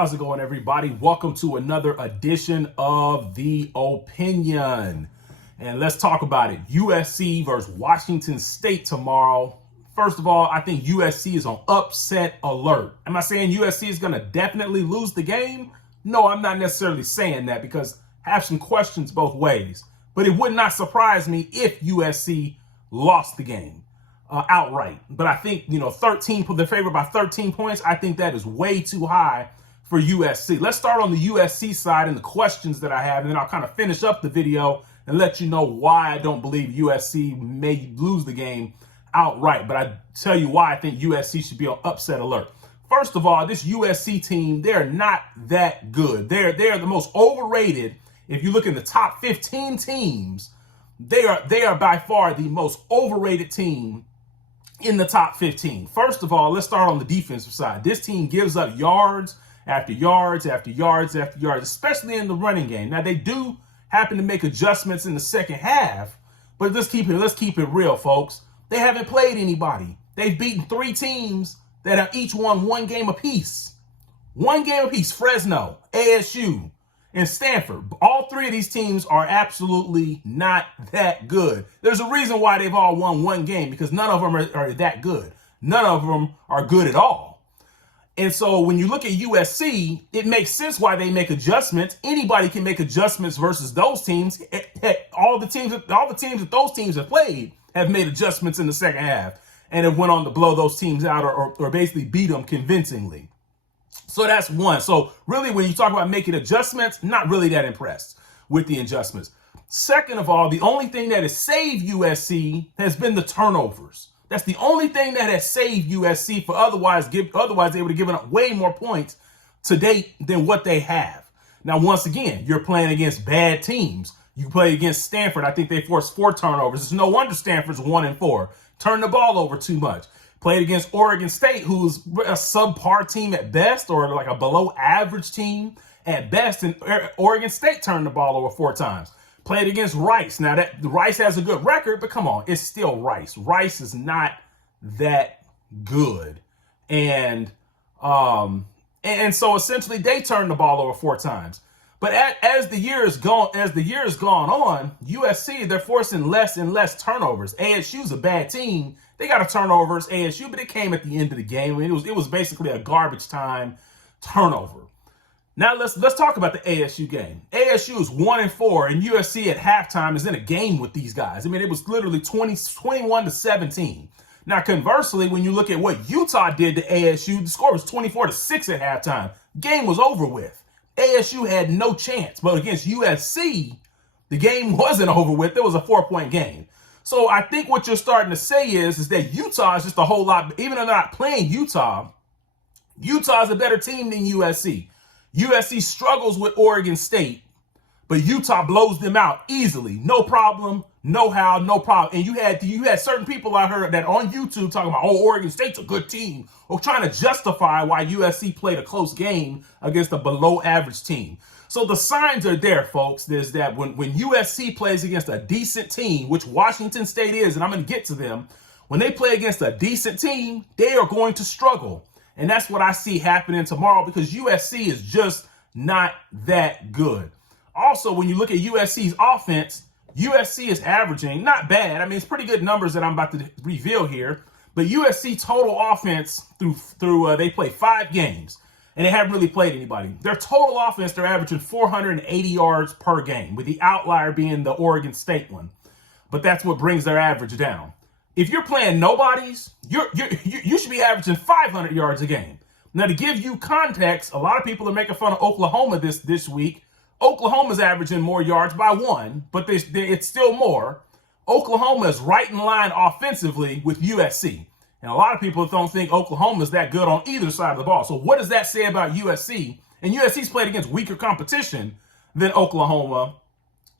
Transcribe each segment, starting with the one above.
How's it going, everybody? Welcome to another edition of The Opinion. And let's talk about it. USC versus Washington State tomorrow. First of all, I think USC is on upset alert. Am I saying USC is going to definitely lose the game? No, I'm not necessarily saying that because I have some questions both ways. But it would not surprise me if USC lost the game outright. But I think, 13, they're favored by 13 points. I think that is way too high for USC. Let's start on the USC side and the questions that I have, and then I'll kind of finish up the video and let you know why I don't believe USC may lose the game outright. But I tell you why I think USC should be on upset alert. First of all, this USC team, they're not that good. They're the most overrated. If you look in the top 15 teams, they are by far the most overrated team in the top 15. First of all, let's start on the defensive side. This team gives up yards after yards after yards after yards, especially in the running game. Now, they do happen to make adjustments in the second half, but let's keep it real, folks. They haven't played anybody. They've beaten 3 teams that have each won one game apiece. One game apiece: Fresno, ASU, and Stanford. All 3 of these teams are absolutely not that good. There's a reason why they've all won one game, because none of them are that good. None of them are good at all. And so when you look at USC, it makes sense why they make adjustments. Anybody can make adjustments versus those teams. All the teams that those teams have played have made adjustments in the second half and have went on to blow those teams out or basically beat them convincingly. So that's one. So really, when you talk about making adjustments, not really that impressed with the adjustments. Second of all, the only thing that has saved USC has been the turnovers. That's the only thing that has saved USC. For otherwise they would have given up way more points to date than what they have. Now, once again, you're playing against bad teams. You play against Stanford. I think they forced 4 turnovers. It's no wonder Stanford's 1-4. Turn the ball over too much. Played against Oregon State, who's a subpar team at best, or like a below average team at best. And Oregon State turned the ball over 4 times. Played against Rice. Now, that Rice has a good record, but come on, it's still Rice. Rice is not that good. And so essentially they turned the ball over 4 times. But as the year has gone on, USC, they're forcing less and less turnovers. ASU's a bad team. They got a turnovers, ASU, but it came at the end of the game. I mean, it was basically a garbage time turnover. Now let's talk about the ASU game. ASU is 1-4, and USC at halftime is in a game with these guys. I mean, it was literally 21-17. Now, conversely, when you look at what Utah did to ASU, the score was 24-6 at halftime. Game was over with. ASU had no chance. But against USC, the game wasn't over with. It was a 4-point game. So I think what you're starting to say is that Utah is just a whole lot, even though they're not playing Utah, Utah's a better team than USC. USC struggles with Oregon State, but Utah blows them out easily. No problem, no how, no problem. And you had certain people I heard that on YouTube talking about, Oregon State's a good team, or trying to justify why USC played a close game against a below average team. So the signs are there, folks. There's that when USC plays against a decent team, which Washington State is, and I'm going to get to them, when they play against a decent team, they are going to struggle. And that's what I see happening tomorrow, because USC is just not that good. Also, when you look at USC's offense, USC is averaging, not bad. I mean, it's pretty good numbers that I'm about to reveal here. But USC total offense through they play 5 games, and they haven't really played anybody. Their total offense, they're averaging 480 yards per game, with the outlier being the Oregon State one. But that's what brings their average down. If you're playing nobodies, you should be averaging 500 yards a game. Now, to give you context, a lot of people are making fun of Oklahoma this week. Oklahoma's averaging more yards by 1, but it's still more. Oklahoma is right in line offensively with USC. And a lot of people don't think Oklahoma is that good on either side of the ball. So what does that say about USC? And USC's played against weaker competition than Oklahoma,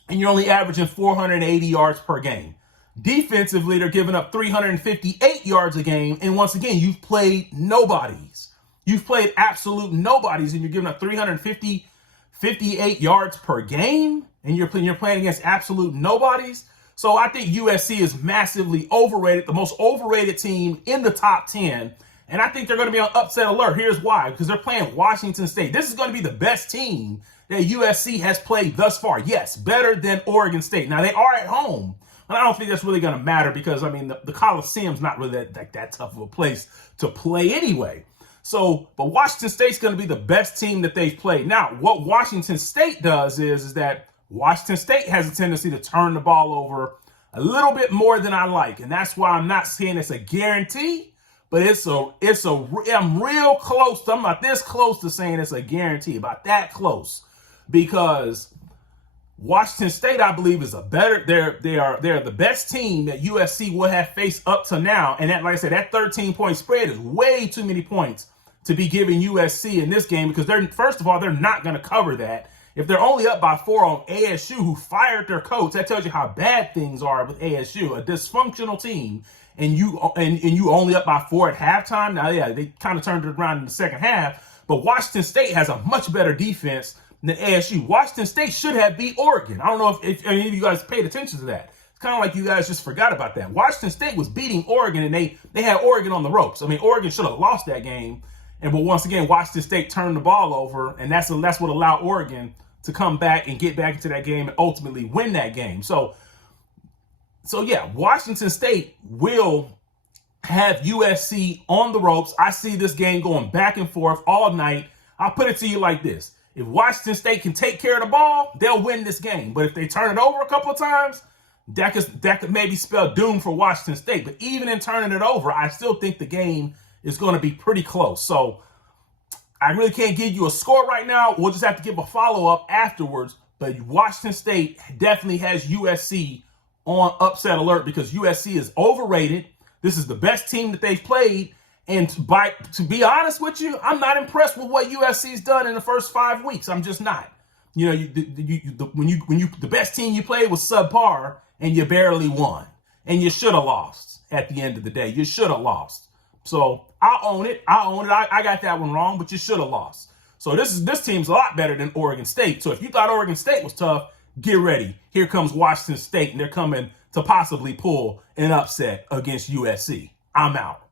and you're only averaging 480 yards per game. Defensively, they're giving up 358 yards a game. And once again, you've played nobodies. You've played absolute nobodies, and you're giving up 358 yards per game, and you're playing against absolute nobodies. So I think USC is massively overrated, the most overrated team in the top 10. And I think they're going to be on upset alert. Here's why. Because they're playing Washington State. This is going to be the best team that USC has played thus far. Yes, better than Oregon State. Now, they are at home, but I don't think that's really going to matter because, I mean, the Coliseum's not really that tough of a place to play anyway. So, but Washington State's going to be the best team that they've played. Now, what Washington State does is that Washington State has a tendency to turn the ball over a little bit more than I like. And that's why I'm not saying it's a guarantee. But I'm real close. I'm not this close to saying it's a guarantee, about that close, because Washington State, I believe, is they're the best team that USC will have faced up to now. And that, like I said, that 13-point spread is way too many points to be giving USC in this game because first of all, they're not going to cover that. If they're only up by 4 on ASU, who fired their coach, that tells you how bad things are with ASU, a dysfunctional team. And you only up by 4 at halftime. Now, yeah, they kind of turned it around in the second half. But Washington State has a much better defense than ASU. Washington State should have beat Oregon. I don't know if any of you guys paid attention to that. It's kind of like you guys just forgot about that. Washington State was beating Oregon, and they had Oregon on the ropes. I mean, Oregon should have lost that game. But once again, Washington State turned the ball over, and that's what allowed Oregon to come back and get back into that game and ultimately win that game. So yeah, Washington State will have USC on the ropes. I see this game going back and forth all night. I'll put it to you like this. If Washington State can take care of the ball, they'll win this game. But if they turn it over a couple of times, that could maybe spell doom for Washington State. But even in turning it over, I still think the game is going to be pretty close. So I really can't give you a score right now. We'll just have to give a follow-up afterwards. But Washington State definitely has USC on upset alert because USC is overrated. This is the best team that they've played. And to be honest with you, I'm not impressed with what USC's done in the first 5 weeks. I'm just not. You know, the best team you played was subpar and you barely won. And you should have lost at the end of the day. You should have lost. So I'll own it. I got that one wrong, but you should have lost. So this team's a lot better than Oregon State. So if you thought Oregon State was tough, get ready. Here comes Washington State, and they're coming to possibly pull an upset against USC. I'm out.